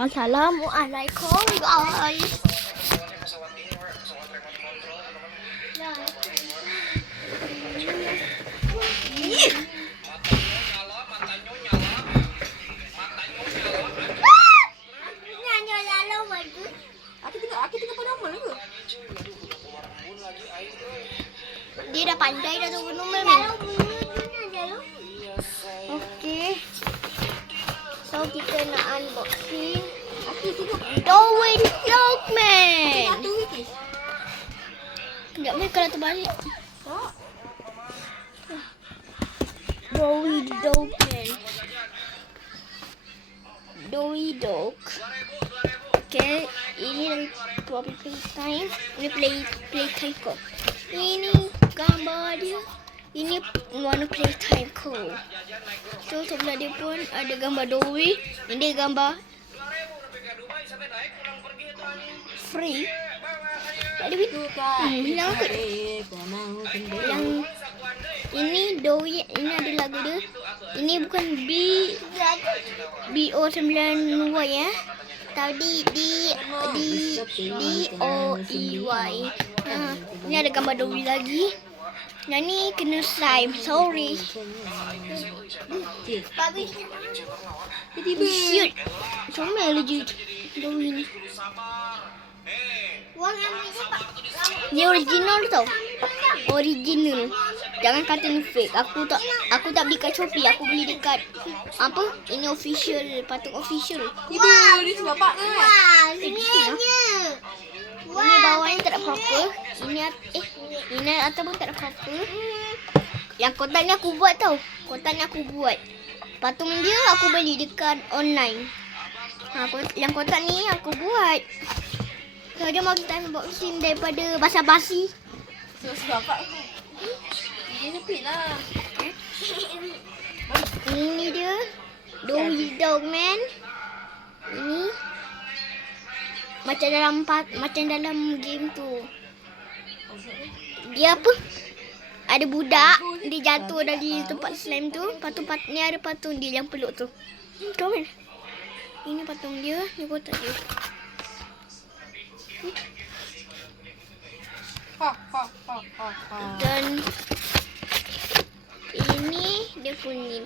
Assalamualaikum guys. Dia dah pandai dah tunggu nombor ni. Okey. So kita nak unboxing Darwin Dogman. Sekejap ni kalau terbalik. Darwin Dogman. Darwin Dog. Okay, ini dari Poppy Playtime. Ini Playtime ko. Ini gambar dia. Ini warna Playtime ko. So sebelah dia pun ada gambar Dowi. Ini gambar free. Tak ada video kan? Hilang kot. Yang ini Dowi, ini ada lagu dia. Ini bukan BO9Y ya. Tadi DOEY. Ini ada gambar Dowi lagi. Yang ni kena slime. Sorry. Babi. Shoot. Comel je Dowi ni. Ni original tau. Original. Jangan kata ni fake. Aku tak beli kat Shopee. Aku beli dekat apa? Ini official, patung official. Ibu, ni bapak kan? Wah, ini aja. Ini bawahnya tak ada apa-apa. Ini atas pun tak ada apa-apa. Yang kotak ni aku buat tau. Kotak ni aku buat. Patung dia aku beli dekat online. Yang kotak ni aku buat. So, jom kita unboxing daripada basa-basi. Terus bapak aku. Dia nyepit lah. Ini dia. Dowi Dogman. Ini. Macam dalam game tu. Dia apa? Ada budak. Dia jatuh dari tempat slime tu. Ni ada patung dia yang peluk tu. Come on. Ini patung dia. Ni kotak dia. Dan ini dia punya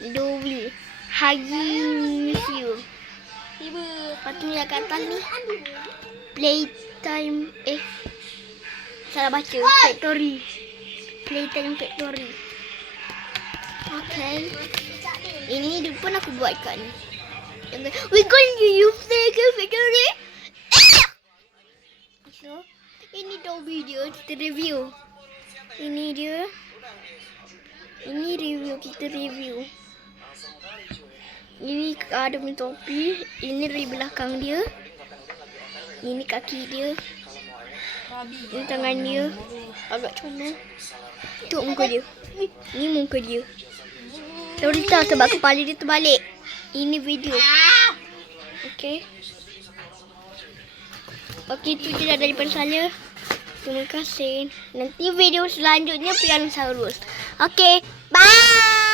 Dowi Hagi Museum. Ibu, Patung yang kat atas ni Playtime salah baca. Factory. Playtime Factory. Okay. Ini dia pun aku buat kat ni. We going to use Playtime Factory. So, ini Dowi dia, kita review. Ini dia. Ini review, kita review. Ini ada punya topi. Ini dari belakang dia. Ini kaki dia. Ini tangan dia. Agak comel. Tengok muka dia. Ini muka dia. Sorry tau sebab kepala dia terbalik. Ini video. Okay. Okay, itu je dah daripada saya. Terima kasih. Nanti video selanjutnya Pianosaurus. Okay, bye.